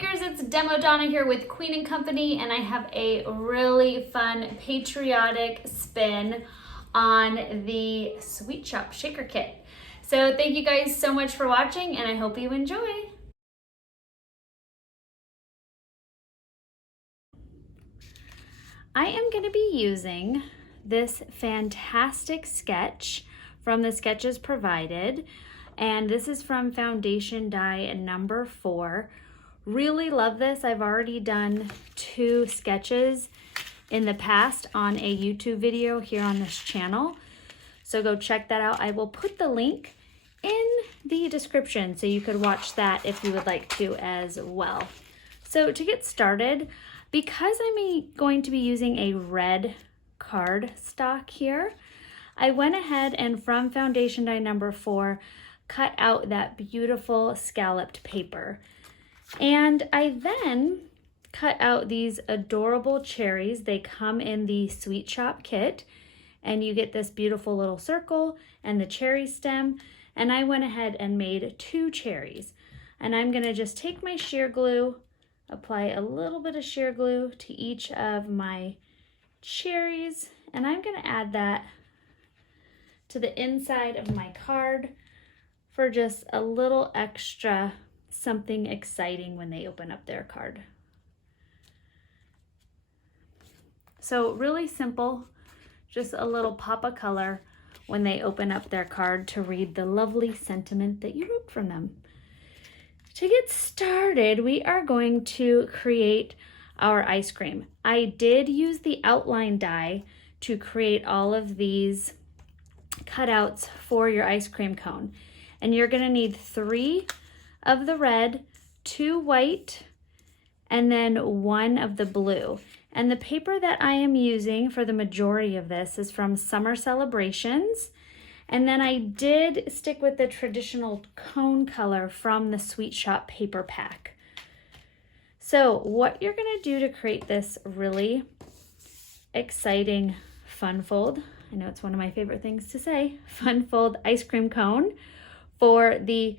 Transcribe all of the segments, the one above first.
makers, it's Demo Donna here with Queen & Company, and I have a really fun patriotic spin on the Sweet Shop Shaker Kit. So thank you guys so much for watching, and I hope you enjoy. I am going to be using this fantastic sketch from the sketches provided, and this is from foundation die number 4. Really love this. I've already done 2 sketches in the past on a YouTube video here on this channel, so go check that out. I will put the link in the description so you could watch that if you would like to as well. So to get started, because I'm going to be using a red card stock here, I went ahead and from foundation die number 4 cut out that beautiful scalloped paper. And I then cut out these adorable cherries. They come in the Sweet Shop kit, and you get this beautiful little circle and the cherry stem. And I went ahead and made 2 cherries. And I'm gonna just take my sheer glue, apply a little bit of sheer glue to each of my cherries, and I'm gonna add that to the inside of my card for just a little extra something exciting when they open up their card. So really simple, just a little pop of color when they open up their card to read the lovely sentiment that you wrote from them. To get started, we are going to create our ice cream. I did use the outline die to create all of these cutouts for your ice cream cone. And you're gonna need 3 of the red, 2 white, and then 1 of the blue. And the paper that I am using for the majority of this is from Summer Celebrations. And then I did stick with the traditional cone color from the Sweet Shop paper pack. So what you're gonna do to create this really exciting fun fold, I know it's one of my favorite things to say, fun fold ice cream cone for the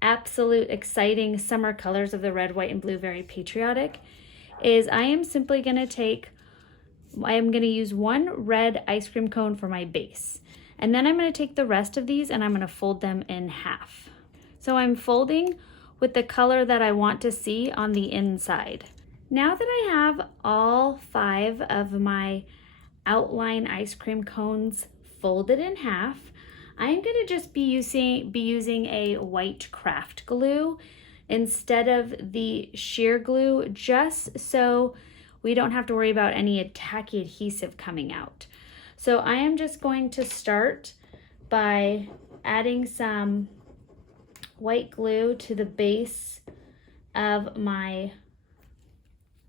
absolute exciting summer colors of the red, white, and blue, very patriotic, is I am simply gonna use 1 red ice cream cone for my base. And then I'm gonna take the rest of these and I'm gonna fold them in half. So I'm folding with the color that I want to see on the inside. Now that I have all 5 of my outline ice cream cones folded in half, I'm gonna just be using a white craft glue instead of the sheer glue, just so we don't have to worry about any tacky adhesive coming out. So I am just going to start by adding some white glue to the base of my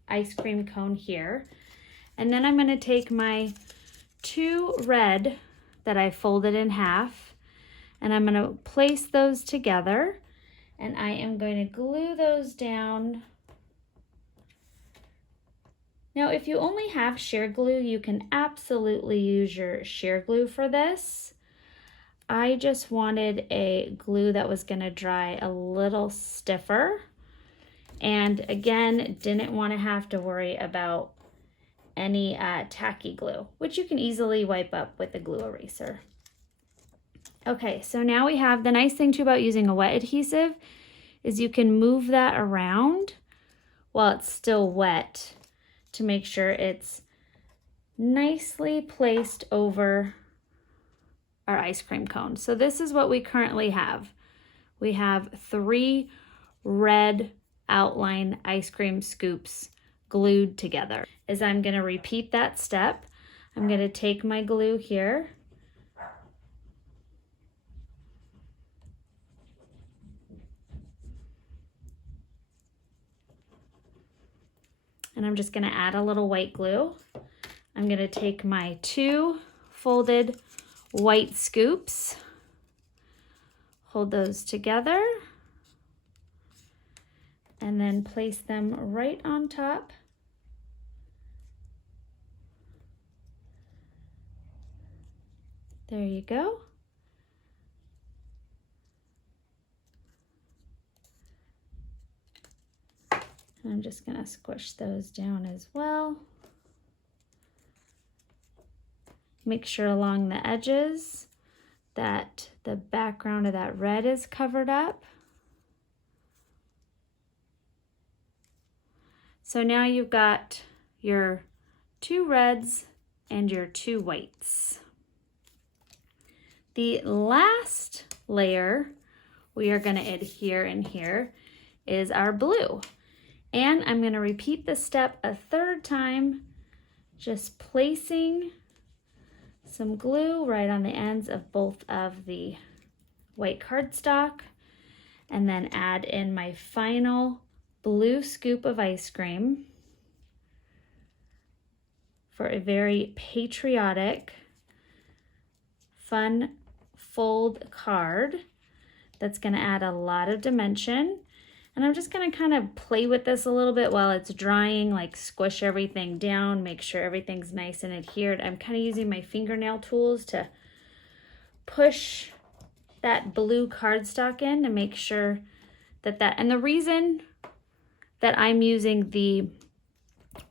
ice cream cone here. And then I'm gonna take my 2 red that I folded in half, and I'm gonna place those together, and I am going to glue those down. Now, if you only have sheer glue, you can absolutely use your sheer glue for this. I just wanted a glue that was gonna dry a little stiffer, and again, didn't wanna have to worry about any tacky glue, which you can easily wipe up with a glue eraser. Okay, so now we have, the nice thing too about using a wet adhesive is you can move that around while it's still wet to make sure it's nicely placed over our ice cream cone. So this is what we currently have. We have 3 red outline ice cream scoops glued together. As I'm gonna repeat that step, I'm gonna take my glue here, and I'm just gonna add a little white glue. I'm gonna take my 2 folded white scoops, hold those together, and then place them right on top. There you go. I'm just gonna squish those down as well. Make sure along the edges that the background of that red is covered up. So now you've got your 2 reds and your 2 whites. The last layer we are going to adhere in here is our blue. And I'm going to repeat this step a 3rd time, just placing some glue right on the ends of both of the white cardstock, and then add in my final blue scoop of ice cream for a very patriotic, fun fold card that's going to add a lot of dimension. And I'm just going to kind of play with this a little bit while it's drying, like squish everything down, make sure everything's nice and adhered. I'm kind of using my fingernail tools to push that blue cardstock in to make sure and the reason that I'm using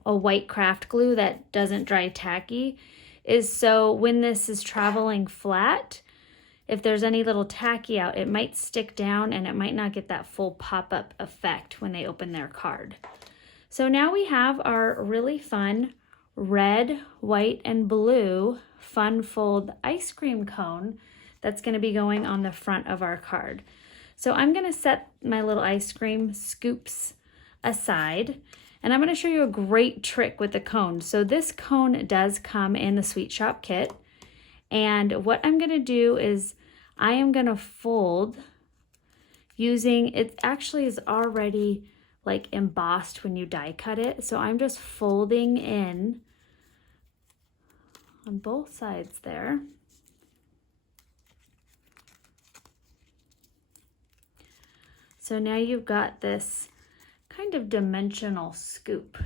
a white craft glue that doesn't dry tacky is so when this is traveling flat, if there's any little tacky out, it might stick down and it might not get that full pop-up effect when they open their card. So now we have our really fun red, white, and blue fun fold ice cream cone that's going to be going on the front of our card. So I'm going to set my little ice cream scoops aside, and I'm going to show you a great trick with the cone. So this cone does come in the Sweet Shop kit, and what I'm going to do is I am going to fold using, it actually is already like embossed when you die cut it, so I'm just folding in on both sides there. So now you've got this kind of dimensional scoop.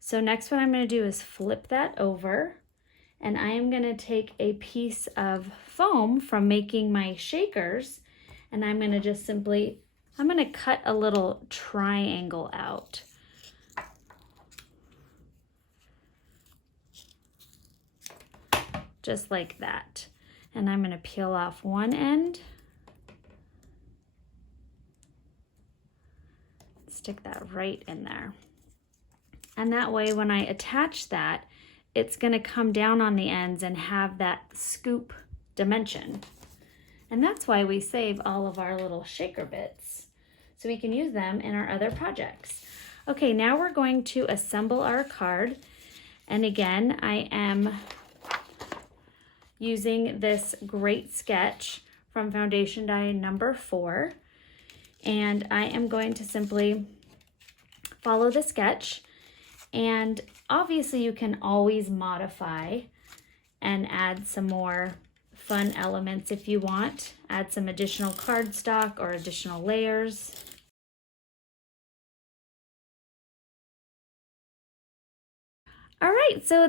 So next what I'm going to do is flip that over, and I am going to take a piece of foam from making my shakers, and I'm going to just simply, I'm going to cut a little triangle out. Just like that. And I'm going to peel off one end. Stick that right in there. And that way when I attach that, it's going to come down on the ends and have that scoop dimension. And that's why we save all of our little shaker bits, so we can use them in our other projects. Okay, now we're going to assemble our card. And again, I am using this great sketch from Foundation Die number 4. And I am going to simply follow the sketch, and obviously you can always modify and add some more fun elements if you want. Add some additional cardstock or additional layers. All right, so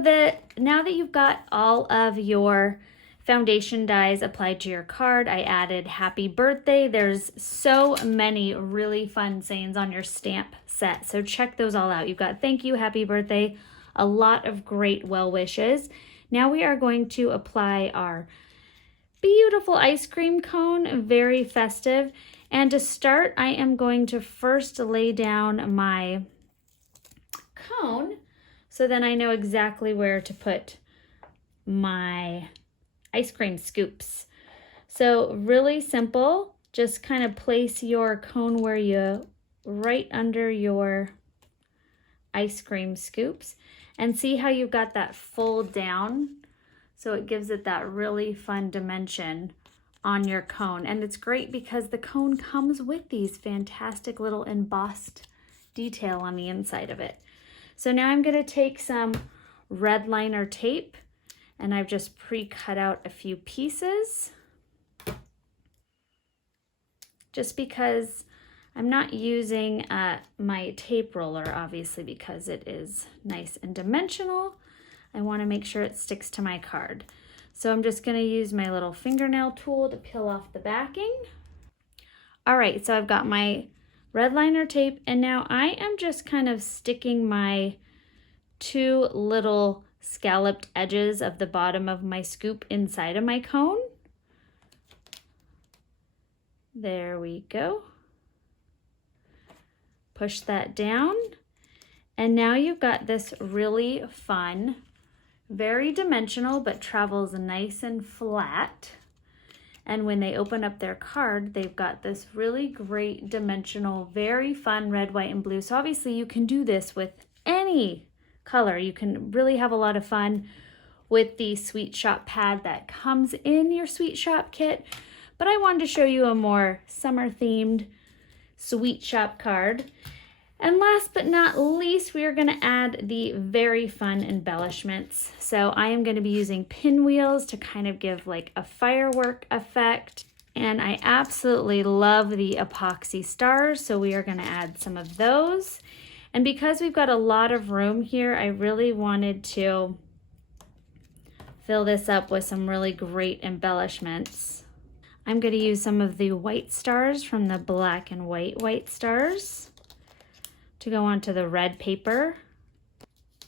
now that you've got all of your foundation dies applied to your card, I added happy birthday. There's so many really fun sayings on your stamp set, so check those all out. You've got thank you, happy birthday, a lot of great well wishes. Now we are going to apply our beautiful ice cream cone, very festive. And to start, I am going to first lay down my cone, so then I know exactly where to put my ice cream scoops. So really simple, just kind of place your cone right under your ice cream scoops, and see how you've got that fold down, so it gives it that really fun dimension on your cone. And it's great because the cone comes with these fantastic little embossed detail on the inside of it. So now I'm going to take some red liner tape, and I've just pre-cut out a few pieces, just because I'm not using my tape roller, obviously, because it is nice and dimensional. I want to make sure it sticks to my card. So I'm just going to use my little fingernail tool to peel off the backing. All right, so I've got my red liner tape, and now I am just kind of sticking my 2 little scalloped edges of the bottom of my scoop inside of my cone. There we go. Push that down, and now you've got this really fun, very dimensional, but travels nice and flat. And when they open up their card, they've got this really great dimensional, very fun red, white, and blue. So obviously you can do this with any color. You can really have a lot of fun with the Sweet Shop pad that comes in your Sweet Shop kit. But I wanted to show you a more summer themed Sweet Shop card. And last but not least, we are going to add the very fun embellishments. So I am going to be using pinwheels to kind of give like a firework effect. And I absolutely love the epoxy stars, so we are going to add some of those. And because we've got a lot of room here, I really wanted to fill this up with some really great embellishments. I'm going to use some of the white stars from the black and white stars to go onto the red paper.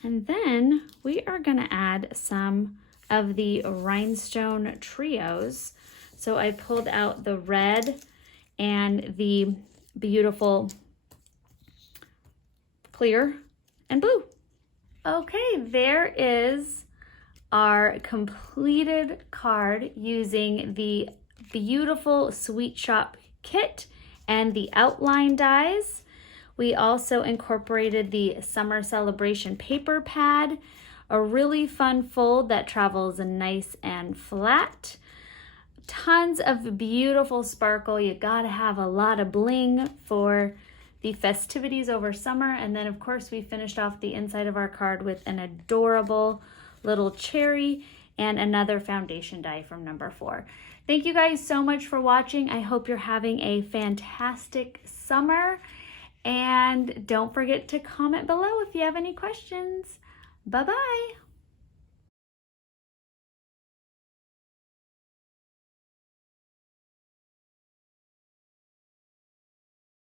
And then we are going to add some of the rhinestone trios. So I pulled out the red and the beautiful clear and blue. Okay, there is our completed card using the beautiful Sweet Shop kit and the outline dies. We also incorporated the Summer Celebration paper pad, a really fun fold that travels nice and flat. Tons of beautiful sparkle. You gotta have a lot of bling for the festivities over summer. And then of course we finished off the inside of our card with an adorable little cherry and another foundation die from number 4. Thank you guys so much for watching. I hope you're having a fantastic summer. And don't forget to comment below if you have any questions. Bye-bye.